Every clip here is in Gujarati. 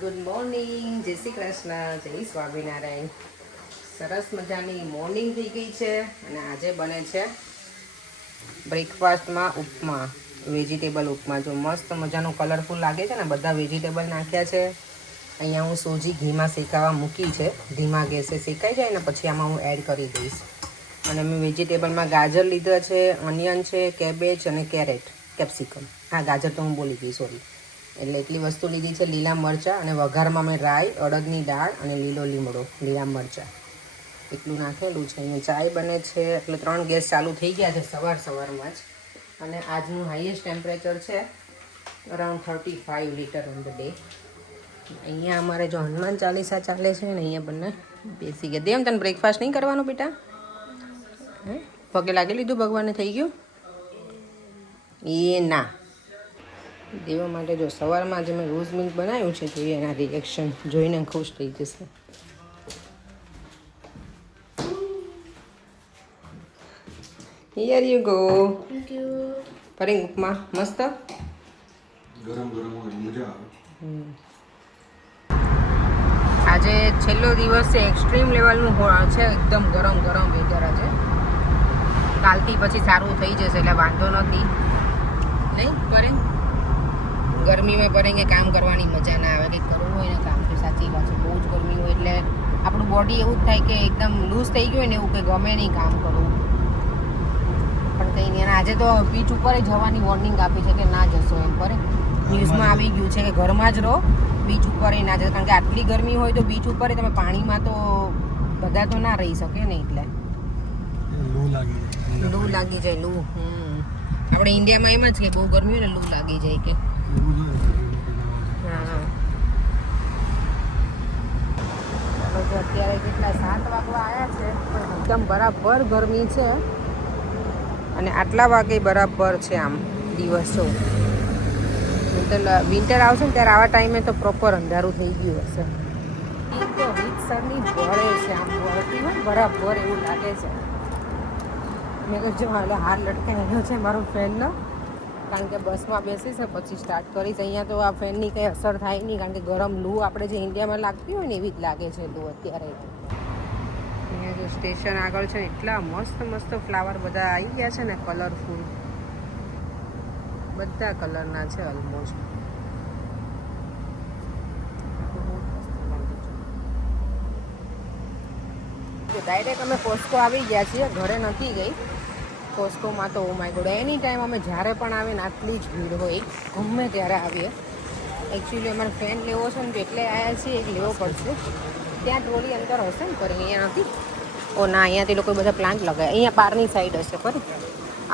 ગુડ મોર્નિંગ, જય શ્રી કૃષ્ણ, જય સ્વામિનારાયણ. સરસ મજાની મોર્નિંગ થઈ ગઈ છે અને આજે બને છે બ્રેકફાસ્ટમાં ઉપમા, વેજીટેબલ ઉપમા. જો મસ્ત મજાનું કલરફુલ લાગે છે ને, બધા વેજીટેબલ નાખ્યા છે. અહીંયા હું સોજી ઘીમાં શેકાવા મૂકી છે, ધીમા ગેસે શેકાઈ જાય ને પછી આમાં હું એડ કરી દઈશ. અને મેં વેજીટેબલમાં ગાજર લીધા છે, ઓનિયન છે, કેબેજ અને કેપ્સિકમ. હા, ગાજર તો હું બોલી ગઈ, સોરી. એટલે એટલી વસ્તુ લીધી છે. લીલા મરચાં અને વઘારમાં મેં રાઈ, અડદની દાળ અને લીલો લીમડો, લીલા મરચાં એટલું નાખેલું છે. અહીંયા ચાય બને છે એટલે 3 ગેસ ચાલુ થઈ ગયા છે સવારમાં જ. અને આજનું હાઈએસ્ટ ટેમ્પરેચર છે around 35 litre on the day. અહીંયા અમારે જો હનુમાન ચાલીસા ચાલે છે ને અહીંયા બંને બેસી ગયા. દેમ, તને બ્રેકફાસ્ટ નહીં કરવાનું બેટા? હે, પગે લાગી લીધું ભગવાનને? થઈ ગયું એ ના. દેવા માટે જો સવારમાં જે મેં રોઝ મિલ્ક બનાવ્યું છે, જોઈએ એના રિએક્શન જોઈને ખુશ થઈ જશે. Here you go. Thank you. ફરી ઉપમા મસ્ત ગરમ ગરમ હોય, મજા આવે. આજે છેલ્લો દિવસ છે, એક્સ્ટ્રીમ લેવલનું છે, એકદમ ગરમ વેધર આજે. કાલથી પછી સારું થઈ જશે એટલે વાંધો નથી. નહીં કરે ગરમીમાં પડે કામ કરવાની મજા ના આવે. કંઈક કરવું હોય ને કામ તો સાચી વાત છે, બહુ જ ગરમી હોય એટલે આપણું બોડી એવું જ થાય કે એકદમ લૂઝ થઈ ગયું હોય ને, એવું કે ગમે નહીં કામ કરવું. પણ કંઈ નહીં. અને આજે તો બીચ ઉપર જવાની વોર્નિંગ આપી છે કે ના જશો એમ. પર ન્યૂઝમાં આવી ગયું છે કે ઘરમાં જ રહો, બીચ ઉપર ના જશો. કારણ કે આટલી ગરમી હોય તો બીચ ઉપર તમે પાણીમાં તો બધા તો ના રહી શકે ને, એટલે લૂ લાગી જાય. લૂ આપણે ઇન્ડિયામાં એમ જ કે બહુ ગરમી હોય ને લૂ લાગી જાય કે. હા, ચાલો જો અત્યારે કેટલા 7 વાગવા આવ્યા છે પણ એકદમ બરાબર ગરમી છે. અને આટલા વાગે બરાબર છે આમ દિવસો. વિન્ટર આવશે ને ત્યારે આવા ટાઈમે તો પ્રોપર અંધારું થઈ ગયું હશે. એ તો રીતસરની ભરે છે, આમ ભરતી હોય બરાબર એવું લાગે છે. મેં કહ્યું જો હાલ હાર લટકાયેલો છે મારો ફેનનો, કારણ કે બસમાં બેસીશ ને પછી સ્ટાર્ટ કરીશ. અહીંયા તો આ ફેનની કંઈ અસર થાય નહીં, કારણ કે ગરમ લૂ આપણે જે ઇન્ડિયામાં લાગતી હોય ને એવી જ લાગે છે લૂ અત્યારે. અહીંયા જો સ્ટેશન આગળ છે ને એટલા મસ્ત ફ્લાવર બધા આવી ગયા છે ને, કલરફુલ બધા કલરના છે ઓલમોસ્ટ. ડાયરેક્ટ અમે કોસ્કો આવી ગયા છીએ, ઘરે નથી ગઈ. કોસ્કોમાં તો oh my God, any time અમે જ્યારે પણ આવીએ ને આટલી જ ભીડ હોય, ગમે ત્યારે આવીએ. એકચ્યુઅલી અમારે ફેન લેવો છે ને એટલે આવ્યા છીએ, એક લેવો પડશે. ત્યાં ટ્રોલી અંદર હશે ને, પર અહીંયા નથી. ઓ ના, અહીંયાથી લોકો બધા પ્લાન્ટ લગાવે. અહીંયા બહારની સાઈડ હશે, પર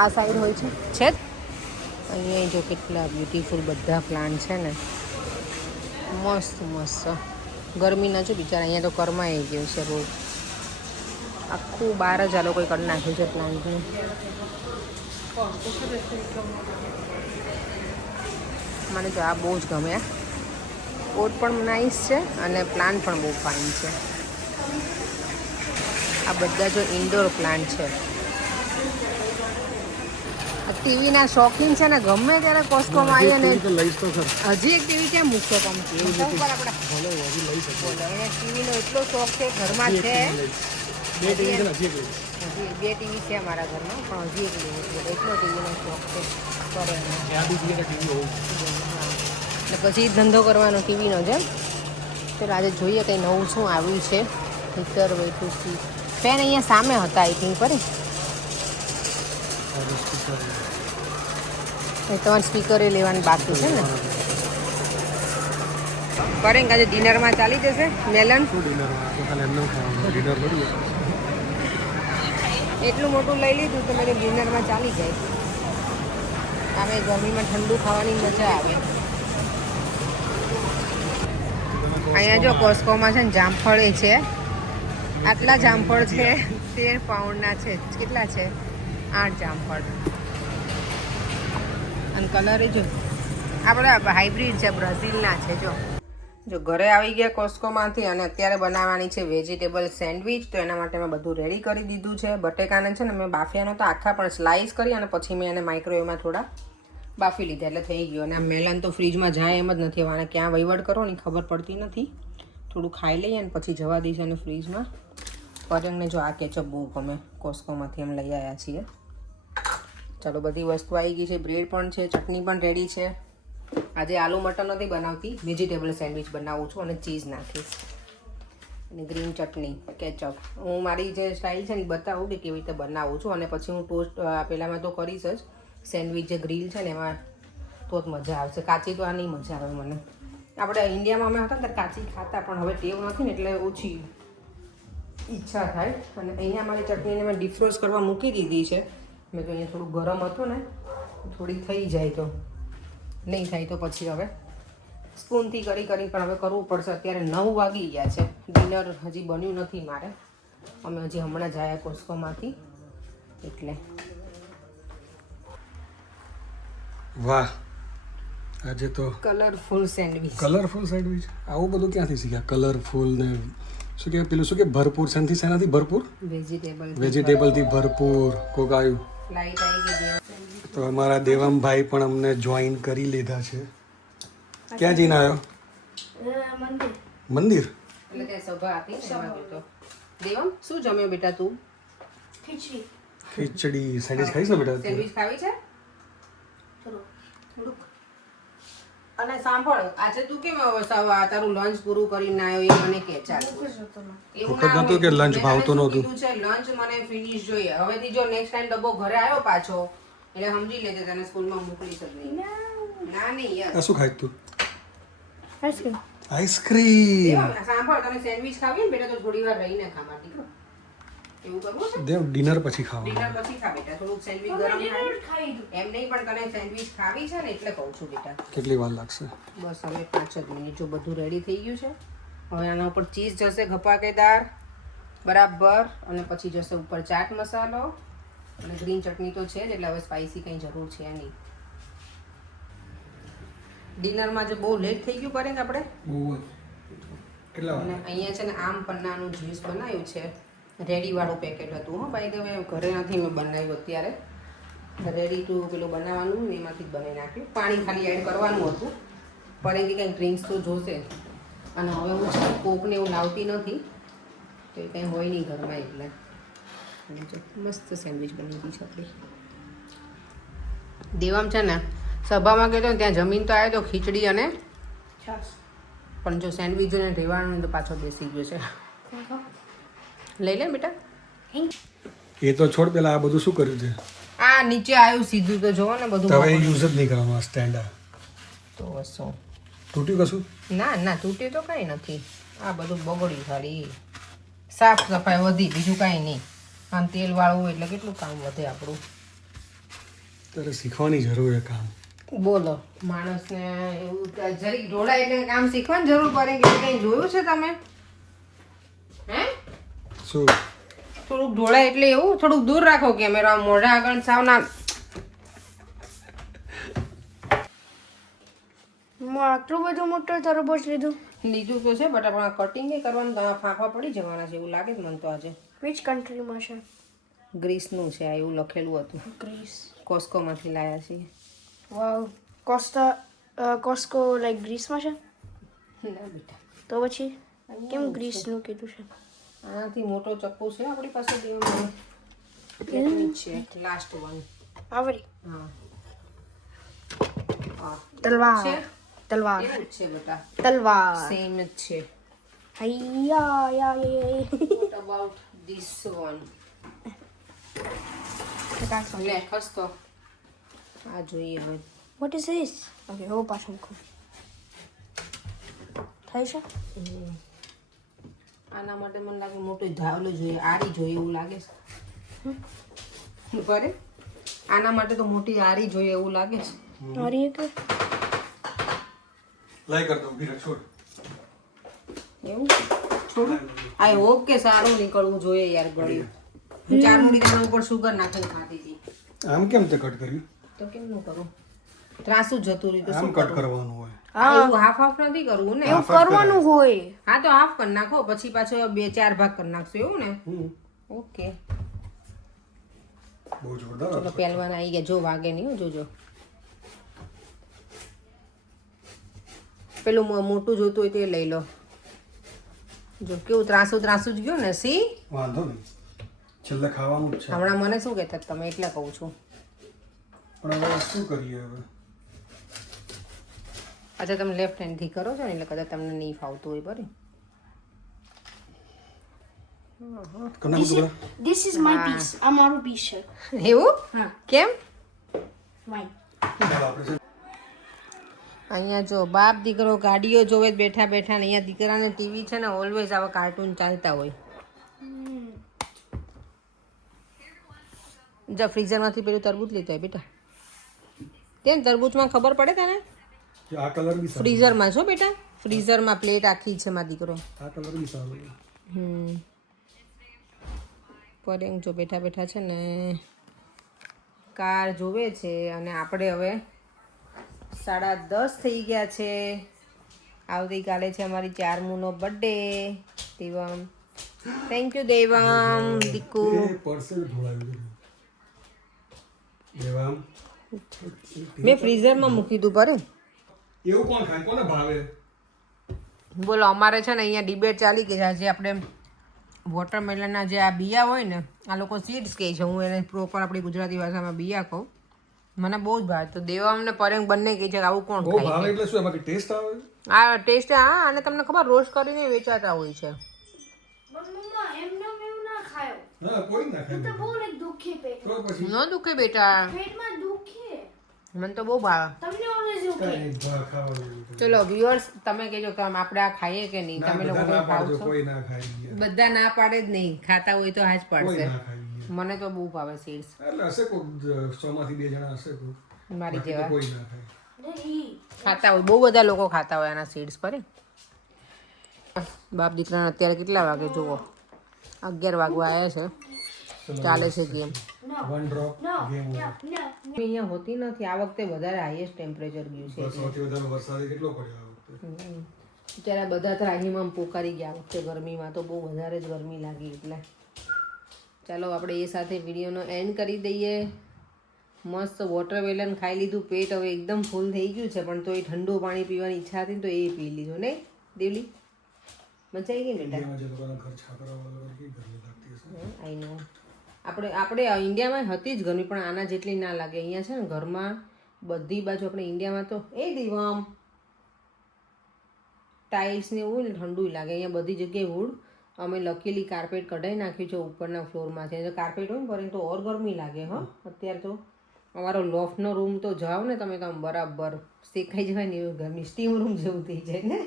આ સાઈડ હોય છે જ. અહીંયા જો કેટલા બ્યુટીફુલ બધા પ્લાન્ટ છે ને, મસ્ત. ગરમી ન છે બિચારા, અહીંયા તો કરમાઈ ગયું છે રોજ. આખું બહાર જ આ લોકોએ કરી નાખ્યું છે પ્લાન્ટનું. મને તો આ બહુ જ ગમે. પોટ પણ નાઇસ છે અને પ્લાન્ટ પણ બહુ ફાઇન છે. આ બધા જો ઇન્ડોર પ્લાન્ટ છે. ટીવીના શોખીન છે ને, ગમે ત્યારે કોસ્કોમાં આવીએ ને હજી એક ટીવી ક્યાં મૂકશો તમે? ટીવીનો એટલો શોખ છે, ઘરમાં છે. બે ટીવી છે અમારા ઘરમાં, પણ હજી એક લેવું છે. એટલો ટીવીનો શોખ છે. એટલે પછી ધંધો કરવાનો ટીવીનો છે. ચાલો આજે જોઈએ કંઈ નવું શું આવ્યું છે. હીટર વેઠું સી ફેન અહીંયા સામે હતા આઈ થિંક. પર તમારે સ્પીકરે લેવાની બાકી છે ને. કરેંગ આજે ડિનરમાં ચાલી જશે મેલન. એટલું મોટું લઈ લીધું તો મેં ડિનરમાં ચાલી જાય. આવે ગરમીમાં ઠંડુ ખાવાની મજા આવે. અહીંયા જો કોસ્કોમાં છે ને જામફળ છે. આટલા જામફળ છે, 13 પાઉન્ડના છે. કેટલા છે? 8 જામફળ. અને કલર જો આપણા હાઇબ્રિડ છે, બ્રાઝિલના છે. જો ઘરે આવી ગયા કોસ્કોમાંથી અને અત્યારે બનાવવાની છે વેજીટેબલ સેન્ડવિચ. તો એના માટે મેં બધું રેડી કરી દીધું છે. બટેકાને છે ને મેં બાફિયાનો તો આખા પણ સ્લાઇસ કરી અને પછી મેં એને માઇક્રોવેવમાં થોડા બાફી લીધા એટલે થઈ ગયું. અને આ મેલન તો ફ્રીજમાં જાય એમ જ નથી. હવે આને ક્યાં વહીવટ કરો ને ખબર પડતી નથી. થોડું ખાઈ લઈએ ને પછી જવા દઈશ અને ફ્રીજમાં. પરેંગને જો આ કેચઅપ બહુ ગમે, કોસ્કોમાંથી એમ લઈ આવ્યા છીએ. ચાલો બધી વસ્તુ આવી ગઈ છે, બ્રેડ પણ છે, ચટણી પણ રેડી છે. આજે આલુ મટર નથી બનાવતી, વેજીટેબલ સેન્ડવિચ બનાવું છું અને ચીઝ નાખીશ અને ગ્રીન ચટણી, કેચઅપ. હું મારી જે સ્ટાઇલ છે ને એ બતાવું કે કેવી રીતે બનાવું છું. અને પછી હું ટોસ્ટ પહેલાંમાં તો કરીશ જ. સેન્ડવિચ જે ગ્રીલ છે ને એમાં તો જ મજા આવશે. કાચી તો આ નહીં મજા આવે મને. આપણે ઇન્ડિયામાં અમે હતા ત્યારે કાચી ખાતા, પણ હવે ટેવ નથી ને એટલે ઓછી ઈચ્છા થાય. અને અહીંયા મારી ચટણીને મેં ડિફ્રોઝ કરવા મૂકી દીધી છે. મેં તો અહીંયા થોડું ગરમ હતું ને, થોડી થઈ જાય તો નહીં થાય તો પછી હવે સ્પૂનથી કરી પણ હવે કરવું પડશે. અત્યારે 9 વાગી ગયા છે, ડિનર હજી બન્યું નથી મારે. અમે હજી હમણાં જ આવ્યા કોસ્કોમાંથી એટલે. વાહ, આજે તો કલરફુલ સેન્ડવિચ. કલરફુલ સેન્ડવિચ આવું બધું ક્યાંથી શીખ્યા? કલરફુલ ને શું કે પેલું શું કે ભરપૂર, શેનાથી ભરપૂર? વેજીટેબલથી ભરપૂર. કોક આવ્યું લાઈટ આવી ગઈ. તો અમારા દેવમભાઈ પણ અમને જોઈન કરી લીધા છે. ક્યાં જઈને આવ્યો? મંદિર. એટલે ત્યાં સભા હતી એમાં ગયો તો. દેવમ શું જમ્યો બેટા તું? ખીચડી. સેન્ડવિચ ખાઈશ ને બેટા? સેન્ડવિચ ખાવી છે? થોડુંક. અને સાંભળ, આજે તું કેમ તારું લંચ પૂરું કરીને આવ્યો એ મને કે. ચાલ વખત નતું કે લંચ ભાવતું નહોતું. લંચ મને ફિનિશ જોઈએ. હવેથી જો નેક્સ્ટ ટાઈમ ડબ્બો ઘરે આવ્યો પાછો એટલે સમજી લેજે તને સ્કૂલમાં મોકલી જ નહીં. ના નહીં યાર. આ શું ખાય તું? આઈસ્ક્રીમ. આઈસ્ક્રીમ. સાંભળ, તને સેન્ડવિચ ખાવી ને બેટા તો થોડી વાર રહીને ખા મારી દીકરો. એવું કરવું છે? દેવ ડિનર પછી ખાવાનું. ડિનર પછી ખા બેટા. થોડુંક સેન્ડવિચ ગરમ થાય એમ નહીં, પણ તને સેન્ડવિચ ખાવી છે ને એટલે કહું છું બેટા. કેટલી વાર લાગશે? બસ હવે 5 જ મિનિટ. જો બધું રેડી થઈ ગયું છે. હવે આના ઉપર ચીઝ જશે ઘપાકેદાર બરાબર. અને પછી જશે ઉપર ચાટ મસાલો અને ગ્રીન ચટણી તો છે જ, એટલે હવે સ્પાઇસી કંઈ જરૂર છે નહીં. ડિનરમાં જે બહુ લેટ થઈ ગયું પડે ને આપણે. બહુ જ. કેટલા અને અહીંયા છે ને આમ પન્નાનું જ્યુસ બનાવ્યું છે. રેડી વાળું પેકેટ હતું. હો બાય ધ વે ઘરે નથી મેં બનાવ્યું અત્યારે. રેડી ટુ પેલું બનાવવાનું એમાંથી જ બનાવી નાખ્યું. પાણી ખાલી એડ કરવાનું હતું. પણ કે કંઈ ડ્રિંક્સ તો જોશે. અને હવે હું છે કોકને એવું લાવતી નથી તો એ કંઈ હોય નહીં ઘરમાં એટલે. મસ્ત સેન્ડવિચ બની ગઈ છે આપણી. દેવામ છે ને સભામાં ગયો તો ત્યાં જમીન તો આવ્યો તો ખીચડી અને પણ જો સેન્ડવિચ જોઈને રહેવાનું તો પાછો બેસી ગયો છે. લઈ લે બેટા. એ તો છોડ, પેલા આ બધું શું કર્યું છે? આ નીચે આવ્યું સીધું તો જોવો ને બધું. તો હવે યુઝ જ નહીં કરવાનો સ્ટેન્ડ. તો શું તૂટ્યું કશું? ના ના તૂટ્યું તો કંઈ નથી. આ બધું બગડ્યું ખાલી. સાફ સફાઈ વધી, બીજું કાંઈ નહીં. આમ તેલ વાળવું એટલે કેટલું કામ વધે આપણું. તારે શીખવાની જરૂર છે કામ. બોલો, માણસને એવું જરીક ઢોળાય એટલે કામ શીખવાની જરૂર પડે કે કંઈ જોયું છે તમે? હે શું? થોડુંક ઢોળાય એટલે એવું થોડુંક દૂર રાખો કેમેરા મોઢા આગળ સાવ ના. આટલું બધું મોટો તરબૂચ લીધું તો છે બટ આપણે કટિંગ કરવાનું તો ફાંફા પડી જવાના છે એવું લાગે છે મને તો. આજે વિચ કન્ટ્રીમાં છે? ગ્રીસનું છે આ, એવું લખેલું હતું. ગ્રીસ. કોસ્કોમાંથી લાયા છીએ. વાવ. કોસ્કો લાઈક ગ્રીસમાં છે? ના બેટા, તો પછી કેમ ગ્રીસનું કીધું છે? આનાથી મોટો ચપ્પુ છે આપણી પાસે દેવાનું. છે લાસ્ટ વન. આવરી. હા હા તલવાર. છે તલવાર. એવું જ છે બેટા, તલવાર. સેમ જ છે. હૈયા યા યે. What about this one? લે ખસતો આ જોઈએ હવે. What is this? Okay, હો પાછું મૂકું. થાય છે? આના માટે મને લાગે મોટું ધાવલું જોઈએ, આરી જોઈએ એવું લાગે છે. બરે આના માટે તો મોટી આરી જોઈએ એવું લાગે છે. મારી એક લાઈ કર દો, ભીરા છોડ. એવું છોડું. આઈ હોપ કે સારું નીકળવું જોઈએ યાર. ગળ્યું હું ચારમુડી તેના ઉપર સુગર નાખીને ખાતી હતી. આમ કેમ તે કટ કર્યું? તો કેમનું કરું? ત્રાસું જતું રહ્યું તો આમ શું કટ કરું? કરવાનું હોય. એવું હાફ હાફ નથી કરવું ને. એવું કરવાનું હોય. હા તો હાફ કરી નાખો, પછી પાછો 2-4 ભાગ કરી નાખશો એવું ને. ઓકે બહુ જોરદાર. ચલો પહેલવાન આવી ગયા. જો વાગે નહીં, જોજો. પેલું મોટું જોતું હોય તો એ લઈ લો. જો કેવું ત્રાસું જ ગયું ને. સી વાંધો નહીં, છેલ્લે ખાવાનું જ છે. હમણાં મને શું કહેતા તમે, એટલે કહું છું. પણ હવે શું કરીએ હવે? અચ્છા તમે લેફ્ટ હેન્ડથી કરો છો ને એટલે કદાચ તમને નહીં ફાવતું હોય. બરાબર. કના બધું This is my piece. આ મારું piece છે. એવું? હા. કેમ? Mine. આપણે અહીંયા જો બાપ દીકરો ગાડીઓ જોવે જ બેઠા બેઠા ને અહીંયા દીકરાને ટીવી છે ને ઓલવેઝ આવા કાર્ટૂન ચાલતા હોય. જા ફ્રીઝરમાંથી પેલું તરબૂચ લેતો હોય બેટા. કેમ તરબૂચમાં ખબર પડે તને? છે આ કલર બી સારો, ફ્રીઝરમાં છો બેટા, ફ્રીઝરમાં પ્લેટ આખી છે મારો દીકરો. આ કલર બી સારો. પરેંગ જો બેઠા બેઠા છે ને કાર જોવે છે અને આપણે હવે 10:30 થઈ ગયા છે. આવતીકાલે છે અમારી 4મુનો birthday. Devam thank you Devam. Diku એ પર્સે ઢોળાયું છે દેવામ. મેં ફ્રીઝરમાં મૂકી દીધું પર. એવું કોણ ખાય, કોને ભાવે? બોલો અમારે છે ને અહીંયા ડિબેટ ચાલી ગઈ છે. આજે આપણે વોટરમેલનના જે આ બિયા હોય ને આ લોકો સીડ્સ કહે છે, હું એને પ્રોપર આપણી ગુજરાતી ભાષામાં બિયા કહું. મને બહુ જ ભાવે. તો દેવામ ને પરેંગ બંને કહે છે કે આવું કોણ બહુ ખાય ભાવે છે? એટલે શું એમાં ટેસ્ટ આવે? આ ટેસ્ટ હા, અને તમને ખબર રોસ્ટ કરીને વેચાતા હોય છે. But મમ્મા એમને એવું ના ખાયો. હા, કોઈ ના ખાય. તો બહુ like દુખે પેટ. તો પછી ન દુખે બેટા, પેટમાં દુખે. મને તો બહુ ભાવે. તમને always દુખે. કાંઈ નહીં, ખાવા જેવું. ચલો વ્યુઅર્સ તમે કહેજો કે આપણે આ ખાઈએ કે નહીં. ના, તમે લોકો બધા ના પાડજો, ખાવ છો? કોઈ ના ખાય ગયા. બધા ના પાડે જ નહીં, ખાતા હોય તો હાજ કોઈ પાડશે. ના ખાય ગયા. મને તો બહુ ભાવે સીડ્સ એટલે હશે કોઈ 100 માંથી 2 જણા હશે કોઈ, મારી બાકી તો જેવા કોઈ ના ખાય. Daddy. ખાતા હોય. બહુ બધા લોકો ખાતા હોય આના સીડ્સ પર. બાપ દીકરાને અત્યારે કેટલા વાગે જુઓ, 11 વાગવા આવ્યા છે. ચાલે છે game. One drop game over. અહીંયા હોતી નથી. આ વખતે વધારે હાઈએસ્ટ ટેમ્પરેચર ગયું છે. સૌથી વધારે વરસાદ કેટલો પડ્યો આ વખતે? ત્યારે બધા ત્રાહીમાં પોકારી ગયા. આ વખતે ગરમીમાં તો બહુ વધારે જ ગરમી લાગી. એટલે ચાલો આપણે એ સાથે વિડીયોનો એન્ડ કરી દઈએ. મસ્ત વોટરમેલન ખાઈ લીધું. પેટ હવે એકદમ ફૂલ થઈ ગયું છે, પણ તો એ ઠંડુ પાણી પીવાની ઈચ્છા હતી ને તો એ પી લીધું. નહીં દેવલી? મજા આવી ગઈ બેટા? ઇન્ડિયામાં જે લોકોના ઘર છાપરા વાળા કેવી ગરમી લાગતી હશે. આઈ નો. આપણે ઇન્ડિયામાં હતી જ ગરમી, પણ આના જેટલી ના લાગે. અહીંયા છે ને ઘરમાં બધી બાજુ આપણે ઇન્ડિયામાં તો એ દીવામ ટાઇલ્સ ને એવું ને ઠંડુ લાગે. અહીંયા બધી જગ્યાએ વુડ. અમે લકીલી કાર્પેટ કઢાઈ નાખ્યું છે ઉપરના ફ્લોરમાં છે. કાર્પેટ હોય ને પર તો ઓર ગરમી લાગે. હા અત્યારે તો અમારો લોફ્ટનો રૂમ તો જાઓ ને તમે તો આમ બરાબર શેકાઈ જવાય ને એવું ગરમી સ્ટીમ રૂમ જેવું થઈ જાય ને.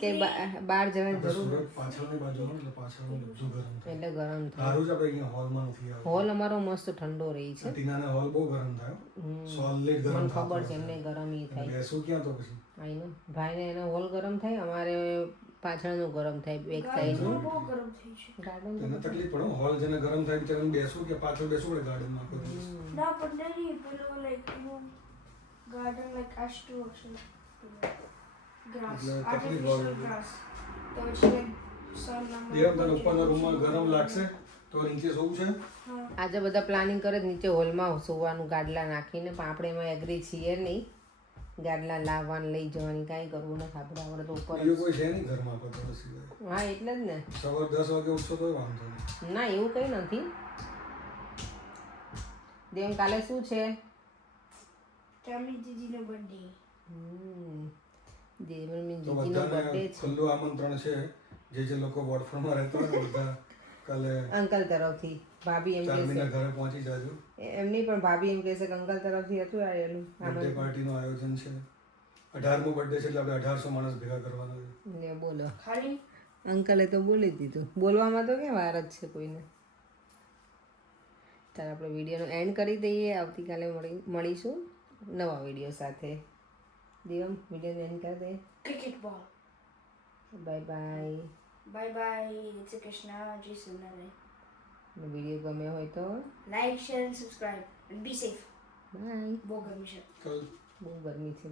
કે બહાર જવાની જરૂર સુરત પાછળની બાજુ હોય એટલે પાછળનું બધું ગરમ થાય. એટલે ગરમ થાય. સારું જ આપણે અહીંયા હોલમાં નથી આવતું. હોલ અમારો મસ્ત ઠંડો રહી છે. ટીનાના હોલ બહુ ગરમ થાય. સોલિડ ગરમ મને થતો ખબર છે હશે. એમને ગરમ ઈ થાય. બેસું ક્યાં તો પછી? આઈ નો. ભાઈને એનો હોલ ગરમ થાય, અમારે પાછળનું ગરમ થાય. એક સાઈડનું બહુ ગરમ થઈ છે. ગાર્ડન. એને તકલીફ પડે હોલ જેને ગરમ થાય બિચારાને બેસવું કે પાછળ બેસવું પડે ગાર્ડનમાં આખો દિવસ. ના પણ daddy પેલું like garden like ash to actually grass. એટલે તકલીફ Artificial આવે. grass. તો it's like sun દેવ તને ઉપરના રૂમમાં ગરમ લાગશે તો નીચે સૂવું છે. આજે બધા પ્લાનિંગ કરે જ નીચે હોલમાં સુવાનું ગાડલા નાખીને, પણ આપણે એમાં એગ્રી છીએ નહીં. ગાડલા લાવવાનું લઈ જવાની કાંઈ કરવું નથી આપણે. આપણે તો ઉપર બીજું કોઈ છે નહીં ઘરમાં આપણે સિવાય. હા એટલે જ ને. સવારે 10 વાગે ઉઠશો તોય વાંધો નહીં. ના એવું કંઈ નથી. દેવ કાલે શું છે? Tammy દીદીનો birthday. દેવની તો જીજીનો બધાને બર્થડે છે. ખુલ્લું આમંત્રણ છે. જે લોકો વોટફ્રન્ટમાં રહેતા હોય ને બધા કાલે અંકલ તરફથી. ભાભી એમ કહે ચાર્મીના ઘરે પહોંચી જાજો. એમની પણ ભાભી એમ કહે છે કે અંકલ તરફથી હતું આવેલું. બર્થડે પાર્ટીનું આયોજન છે. 18મો બર્થડે છે એટલે આપણે 1800 માણસ ભેગા કરવાના છે. ને બોલો. ખાલી અંકલે તો બોલી જ દીધું. બોલવામાં તો ક્યાં વાર જ છે કોઈને. ત્યારે આપણે વિડીયોનો એન્ડ કરી દઈએ. આવતીકાલે મળીશું નવા વિડીયો સાથે. દેવમ વિડીયોનો એન્ડ કરી દઈએ. cricket ball. Bye bye. Bye bye. It's Krishna. Jai Sunare. Video ગમે હોય તો Like, share and subscribe. And be safe. Bye. બહુ ગરમી છે. ચાલ. બહુ ગરમી છે.